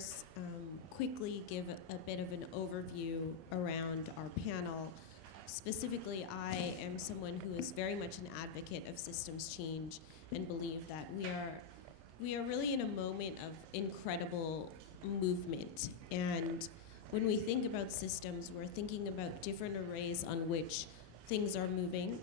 first quickly give a bit of an overview around our panel. Specifically, I am someone who is very much an advocate of systems change and believe that we are really in a moment of incredible movement. And when we think about systems, we're thinking about different arrays on which things are moving,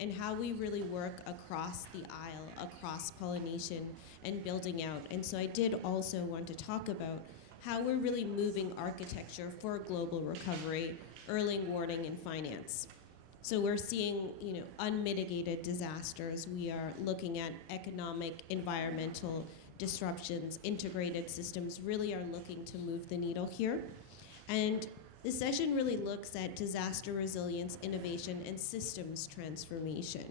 and how we really work across the aisle, across pollination, and building out. And so I did also want to talk about how we're really moving architecture for global recovery, early warning, and finance. So we're seeing, unmitigated disasters. We are looking at economic, environmental disruptions. Integrated systems really are looking to move the needle here. And this session really looks at disaster resilience, innovation, and systems transformation.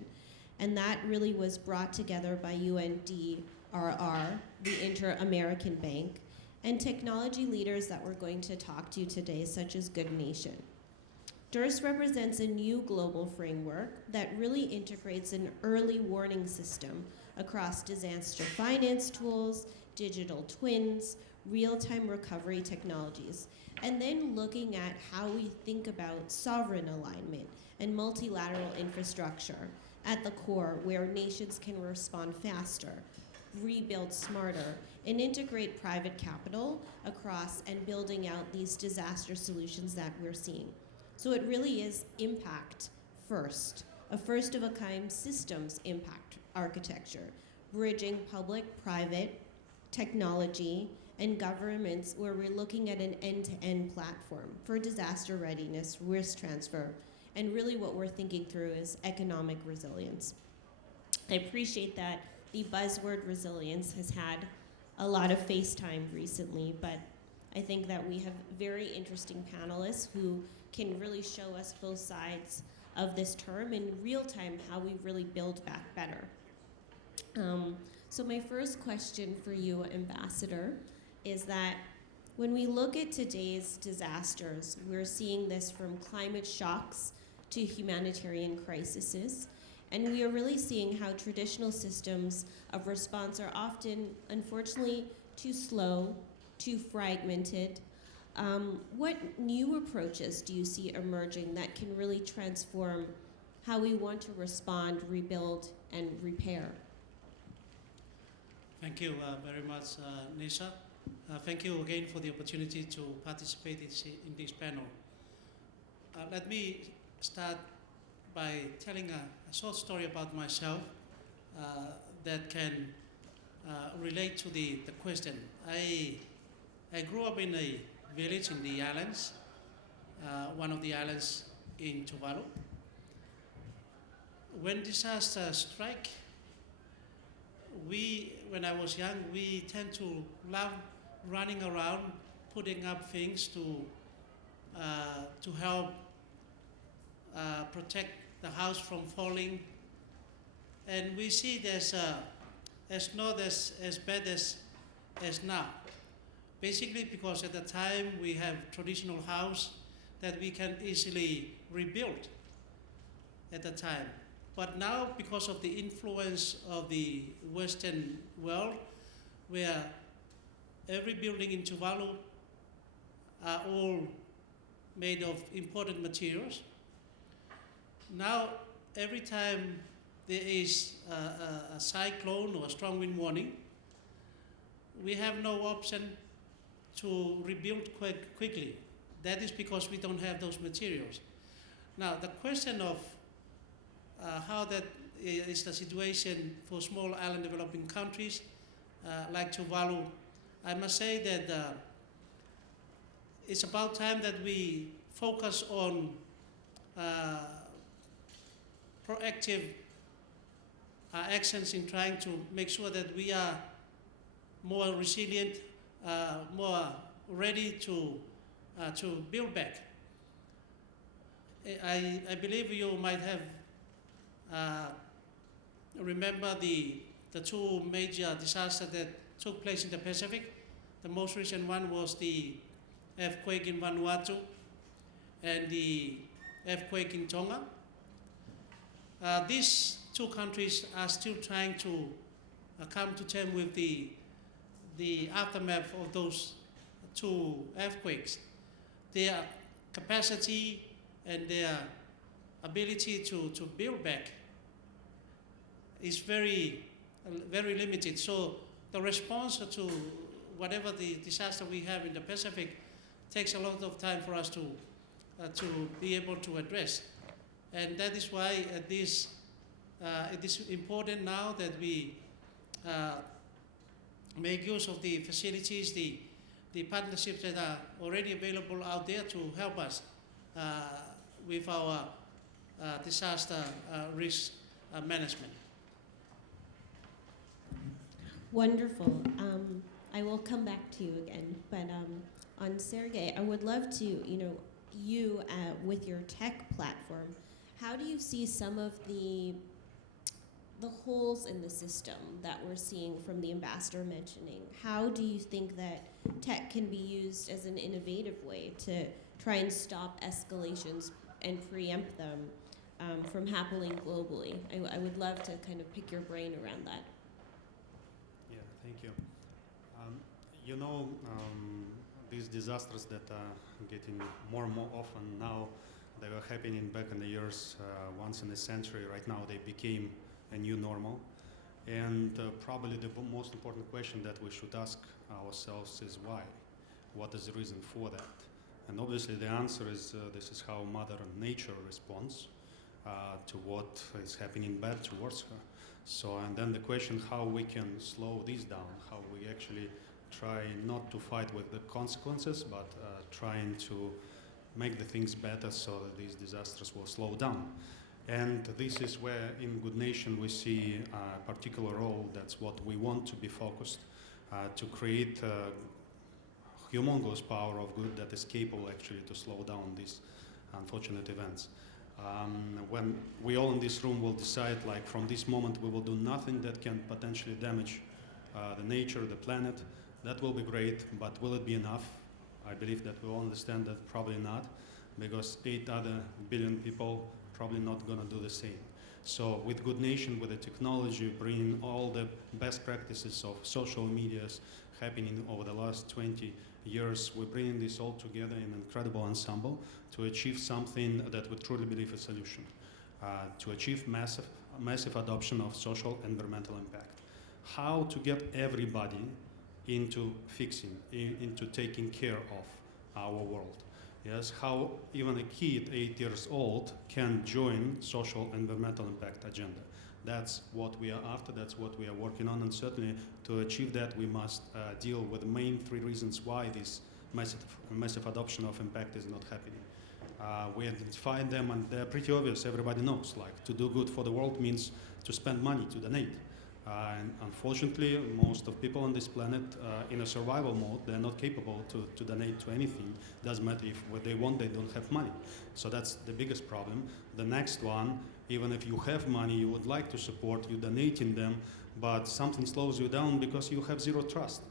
And that really was brought together by UNDRR, the Inter-American Bank, and technology leaders that we're going to talk to today, such as Good Nation. DRIST represents a new global framework that really integrates an early warning system across disaster finance tools, digital twins, real-time recovery technologies, and then looking at how we think about sovereign alignment and multilateral infrastructure at the core, where nations can respond faster, rebuild smarter, and integrate private capital across and building out these disaster solutions that we're seeing. So it really is impact first, a first-of-a-kind systems impact architecture, bridging public, private, technology, and governments, where we're looking at an end-to-end platform for disaster readiness, risk transfer, and really what we're thinking through is economic resilience. I appreciate that the buzzword resilience has had a lot of face time recently, but I think that we have very interesting panelists who can really show us both sides of this term in real time, how we really build back better. So my first question for you, Ambassador, is that when we look at today's disasters, we're seeing this from climate shocks to humanitarian crises, and we are really seeing how traditional systems of response are often, unfortunately, too slow, too fragmented. What new approaches do you see emerging that can really transform how we want to respond, rebuild, and repair? Thank you very much, Nisaa. Thank you again for the opportunity to participate in this panel. Let me start by telling a short story about myself that can relate to the question. I grew up in a village in the islands, one of the islands in Tuvalu. When disasters strike, when I was young, we tend to love running around, putting up things to help protect the house from falling. And we see there's not as bad as now. Basically because at the time we have traditional house that we can easily rebuild at the time. But now, because of the influence of the Western world, where every building in Tuvalu are all made of imported materials, now every time there is a cyclone or a strong wind warning, we have no option to rebuild quickly. That is because we don't have those materials. Now, the question of how that is the situation for small island developing countries like Tuvalu, I must say that it's about time that we focus on proactive actions in trying to make sure that we are more resilient, more ready to build back. I believe you might have remember the two major disasters that took place in the Pacific. The most recent one was the earthquake in Vanuatu and the earthquake in Tonga. These two countries are still trying to come to terms with the aftermath of those to earthquakes, their capacity and their ability to build back is very limited. So the response to whatever the disaster we have in the Pacific takes a lot of time for us to be able to address. And that is why it is important now that we make use of the facilities, the partnerships that are already available out there to help us with our disaster risk management. Wonderful. I will come back to you again, but on Sergey, I would love to, you with your tech platform, how do you see some of the holes in the system that we're seeing from the ambassador mentioning? How do you think that tech can be used as an innovative way to try and stop escalations and preempt them from happening globally? I would love to kind of pick your brain around that. Yeah, thank you. These disasters that are getting more and more often now, they were happening back in the years once in a century. Right now they became a new normal. And probably the most important question that we should ask ourselves is why? What is the reason for that? And obviously the answer is this is how Mother Nature responds to what is happening bad towards her. So, and then the question how we can slow this down, how we actually try not to fight with the consequences, but trying to make the things better so that these disasters will slow down. And this is where in Good Nation we see a particular role. That's what we want to be focused, to create humongous power of good that is capable actually to slow down these unfortunate events. When we all in this room will decide, like from this moment we will do nothing that can potentially damage the nature, the planet, that will be great, but will it be enough? I believe that we all understand that probably not, because 8 other billion people probably not going to do the same. So with Good Nation, with the technology, bringing all the best practices of social medias happening over the last 20 years, we're bringing this all together in an incredible ensemble to achieve something that we truly believe is a solution, to achieve massive adoption of social environmental impact. How to get everybody into fixing, into taking care of our world. Yes, how even a kid 8 years old can join social environmental impact agenda. That's what we are after, that's what we are working on, and certainly to achieve that we must deal with the main 3 reasons why this massive adoption of impact is not happening. We identified them and they're pretty obvious, everybody knows, like to do good for the world means to spend money, to donate. And unfortunately, most of people on this planet in a survival mode, they're not capable to donate to anything. Doesn't matter if what they want, they don't have money. So that's the biggest problem. The next one, even if you have money, you would like to support, you donating them, but something slows you down because you have zero trust.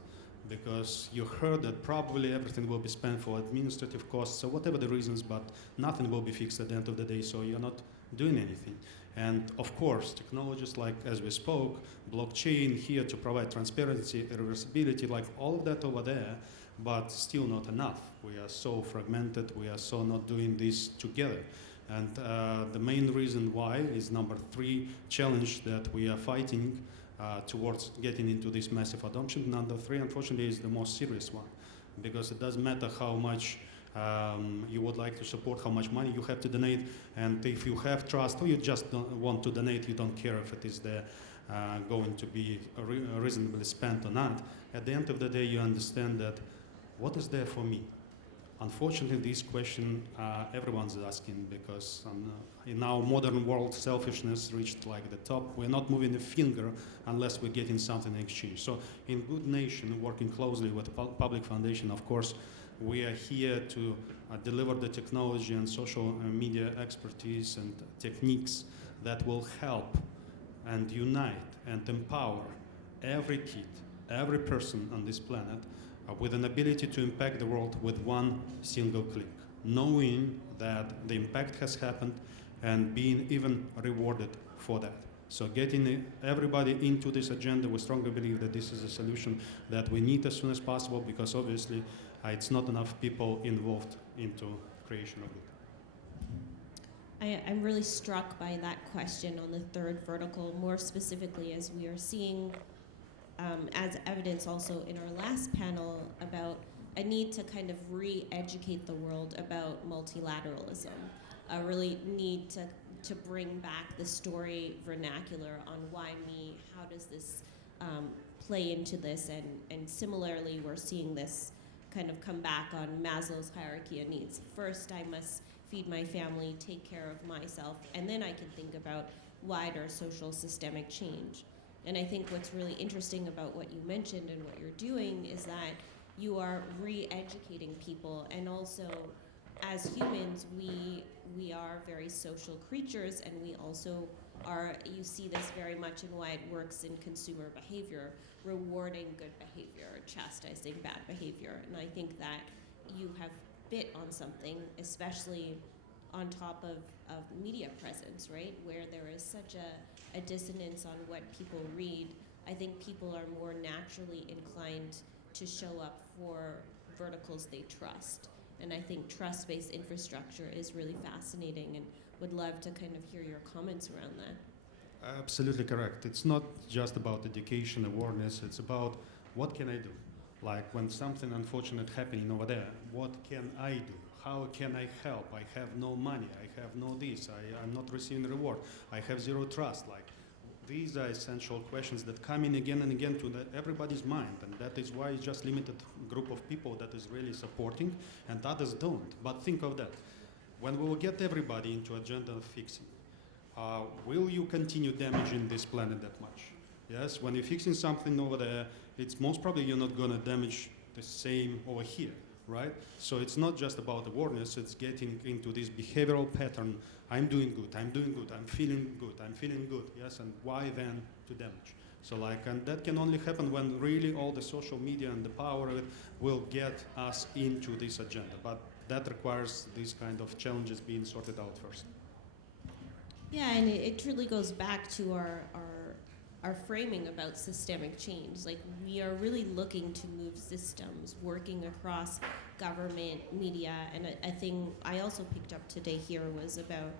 Because you heard that probably everything will be spent for administrative costs, so whatever the reasons, but nothing will be fixed at the end of the day, so you're not doing anything. And of course, technologies like, as we spoke, blockchain here to provide transparency, reversibility, like all of that over there, but still not enough. We are so fragmented, we are so not doing this together. And the main reason why is number 3 challenge that we are fighting towards getting into this massive adoption. Number 3, unfortunately, is the most serious one, because it doesn't matter how much you would like to support, how much money you have to donate, and if you have trust or you just don't want to donate, you don't care if it is there going to be reasonably spent or not. At the end of the day, you understand that what is there for me? Unfortunately, this question everyone's asking, because in our modern world, selfishness reached like the top. We're not moving a finger unless we're getting something in exchange. So in Good Nation, working closely with Public Foundation, of course, we are here to deliver the technology and social media expertise and techniques that will help and unite and empower every kid, every person on this planet with an ability to impact the world with one single click, knowing that the impact has happened and being even rewarded for that. So getting everybody into this agenda, we strongly believe that this is a solution that we need as soon as possible, because obviously it's not enough people involved into creation of it. I'm really struck by that question on the third vertical, more specifically as we are seeing as evidence also in our last panel about a need to kind of re-educate the world about multilateralism, a really need to bring back the story vernacular on why me, how does this play into this, and similarly we're seeing this kind of come back on Maslow's hierarchy of needs. First I must feed my family, take care of myself, and then I can think about wider social systemic change. And I think what's really interesting about what you mentioned and what you're doing is that you are re-educating people, and also as humans we are very social creatures, and we also are, you see this very much in why it works in consumer behavior, rewarding good behavior, chastising bad behavior. And I think that you have bit on something, especially on top of media presence, right? Where there is such a dissonance on what people read. I think people are more naturally inclined to show up for verticals they trust. And I think trust-based infrastructure is really fascinating, and would love to kind of hear your comments around that. Absolutely correct. It's not just about education, awareness, it's about what can I do? Like when something unfortunate happening over there, what can I do? How can I help? I have no money, I have no this, I'm not receiving reward, I have zero trust. Like, these are essential questions that come in again and again to everybody's mind, and that is why it's just limited group of people that is really supporting, and others don't. But think of that. When we will get everybody into agenda of fixing, will you continue damaging this planet that much? Yes, when you're fixing something over there, it's most probably you're not going to damage the same over here, right? So it's not just about awareness, it's getting into this behavioral pattern. I'm doing good, I'm doing good, I'm feeling good, I'm feeling good, yes, and why then to damage? So like, and that can only happen when really all the social media and the power of it will get us into this agenda. But that requires these kind of challenges being sorted out first. Yeah, and it truly goes back to our framing about systemic change. Like, we are really looking to move systems, working across government, media, and a thing I also picked up today here was about,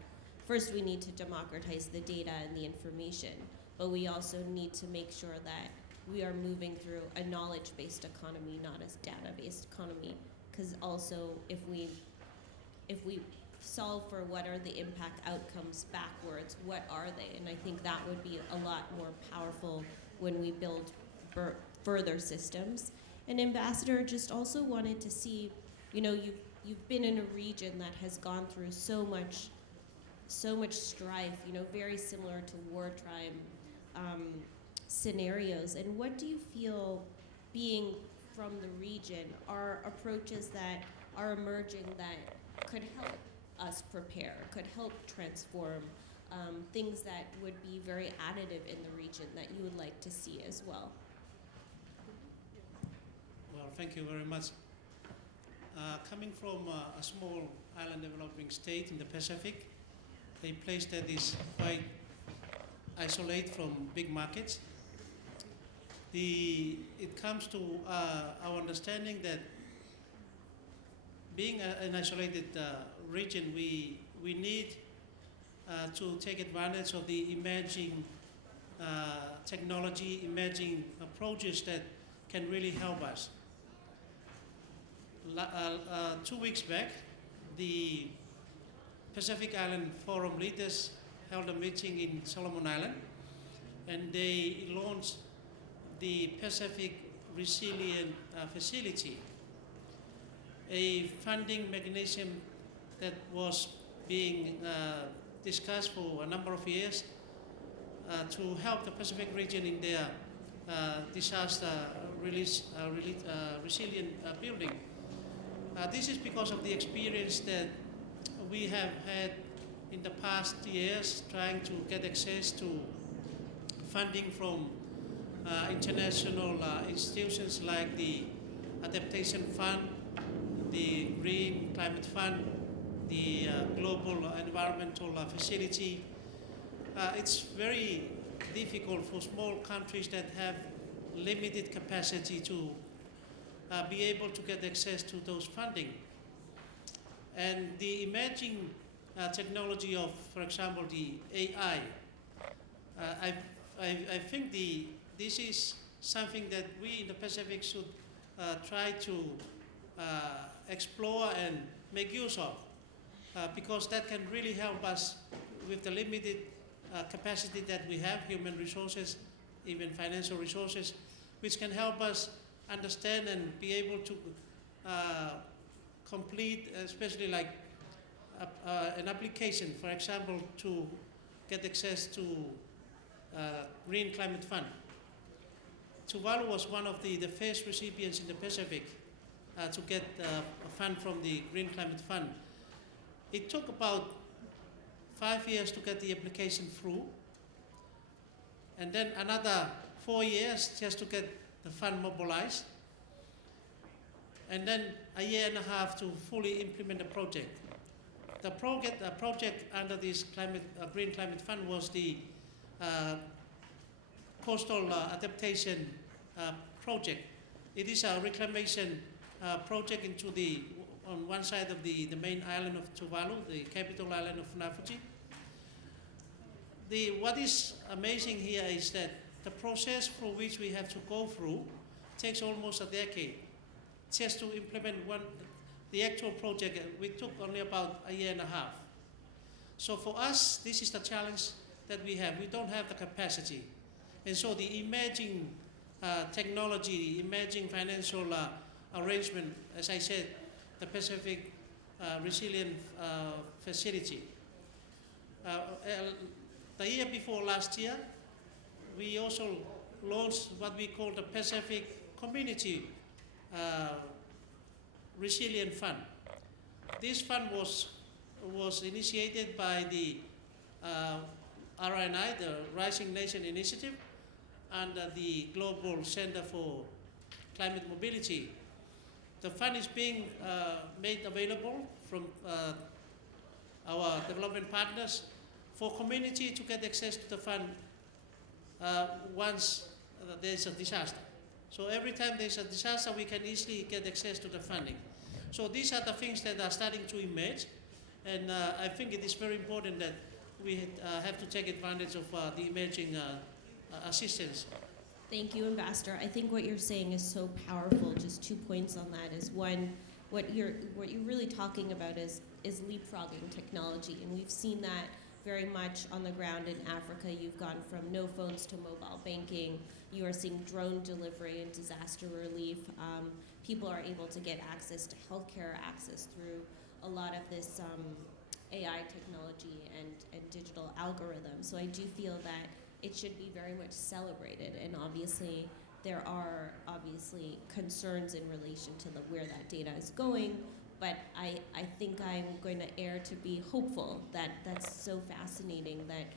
first we need to democratize the data and the information, but we also need to make sure that we are moving through a knowledge-based economy, not a data-based economy, because also if we solve for what are the impact outcomes backwards, what are they? And I think that would be a lot more powerful when we build further systems. And Ambassador, just also wanted to see, you know, you've been in a region that has gone through so much strife, you know, very similar to wartime scenarios. And what do you feel, being from the region, are approaches that are emerging that could help us prepare, could help transform, things that would be very additive in the region that you would like to see as well? Well, thank you very much. Coming from a small island developing state in the Pacific, a place that is quite isolated from big markets, it comes to our understanding that being an isolated region, we need to take advantage of the emerging technology, emerging approaches that can really help us. 2 weeks back, the Pacific Island Forum leaders held a meeting in Solomon Island, and they launched the Pacific Resilient Facility, a funding mechanism that was being discussed for a number of years to help the Pacific region in their disaster resilient building. This is because of the experience that we have had in the past years trying to get access to funding from international institutions like the Adaptation Fund, the Green Climate Fund, the Global Environmental Facility. It's very difficult for small countries that have limited capacity to be able to get access to those funding. And the emerging technology of, for example, the AI, I think this is something that we in the Pacific should try to explore and make use of, because that can really help us with the limited capacity that we have, human resources, even financial resources, which can help us understand and be able to complete, especially like an application, for example, to get access to Green Climate Fund. Tuvalu was one of the first recipients in the Pacific to get a fund from the Green Climate Fund. It took about 5 years to get the application through, and then another 4 years just to get the fund mobilized, and then a year and a half to fully implement the project. The project under this Green Climate Fund was the coastal adaptation project. It is a reclamation project on one side of the main island of Tuvalu, the capital island of Funafuti. What is amazing here is that the process through which we have to go through takes almost a decade. Just to implement the actual project, we took only about a year and a half. So for us, this is the challenge that we have. We don't have the capacity. And so the emerging technology, the emerging financial arrangement, as I said, the Pacific Resilient Facility. The year before last year, we also launched what we call the Pacific Community Resilient Fund. This fund was initiated by the RNI, the Rising Nation Initiative, under the Global Center for Climate Mobility. The fund is being made available from our development partners for community to get access to the fund once there's a disaster. So every time there's a disaster, we can easily get access to the funding. So these are the things that are starting to emerge, and I think it is very important that we have to take advantage of the emerging assistance. Thank you, Ambassador. I think what you're saying is so powerful. Just 2 points on that is one, what you're really talking about is leapfrogging technology, and we've seen that very much on the ground in Africa. You've gone from no phones to mobile banking. You are seeing drone delivery and disaster relief. People are able to get access to healthcare access through a lot of this AI technology and digital algorithms. So I do feel that it should be very much celebrated, and obviously there are concerns in relation to where that data is going, but I think I'm going to err to be hopeful that that's so fascinating that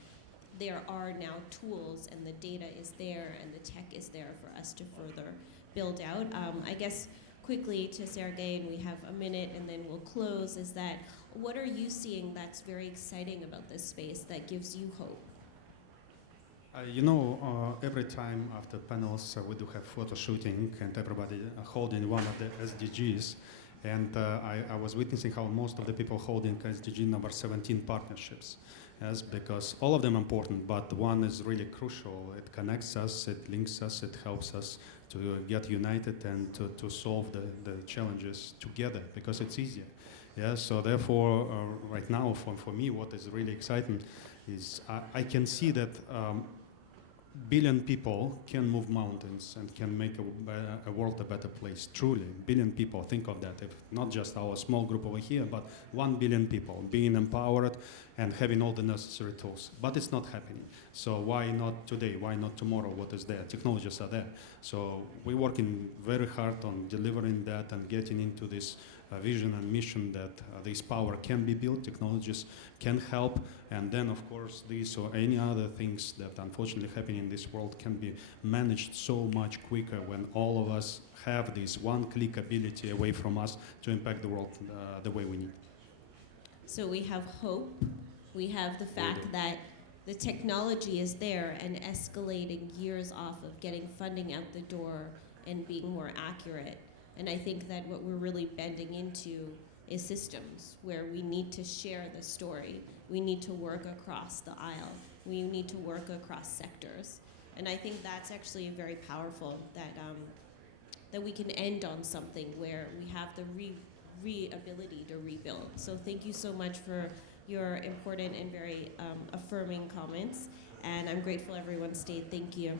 there are now tools and the data is there and the tech is there for us to further build out. I guess quickly to Sergey, and we have a minute and then we'll close, is that what are you seeing that's very exciting about this space that gives you hope? Every time after panels we do have photo shooting and everybody holding one of the SDGs. And I was witnessing how most of the people holding SDG number 17 partnerships. Yes, because all of them are important, but one is really crucial. It connects us, it links us, it helps us to get united and to solve the challenges together, because it's easier. Yeah, so therefore, right now, for me, what is really exciting is I can see that billion people can move mountains and can make a world a better place. Truly, billion people. Think of that. If not just our small group over here, but 1 billion people being empowered and having all the necessary tools. But it's not happening. So why not today? Why not tomorrow? What is there? Technologies are there. So we're working very hard on delivering that and getting into this vision and mission that this power can be built, technologies can help, and then of course these or any other things that unfortunately happen in this world can be managed so much quicker when all of us have this one-click ability away from us to impact the world the way we need. So we have hope, we have the fact that the technology is there and escalating years off of getting funding out the door and being more accurate. And I think that what we're really bending into is systems where we need to share the story. We need to work across the aisle. We need to work across sectors. And I think that's actually very powerful, that we can end on something where we have the ability to rebuild. So thank you so much for your important and very affirming comments. And I'm grateful everyone stayed. Thank you.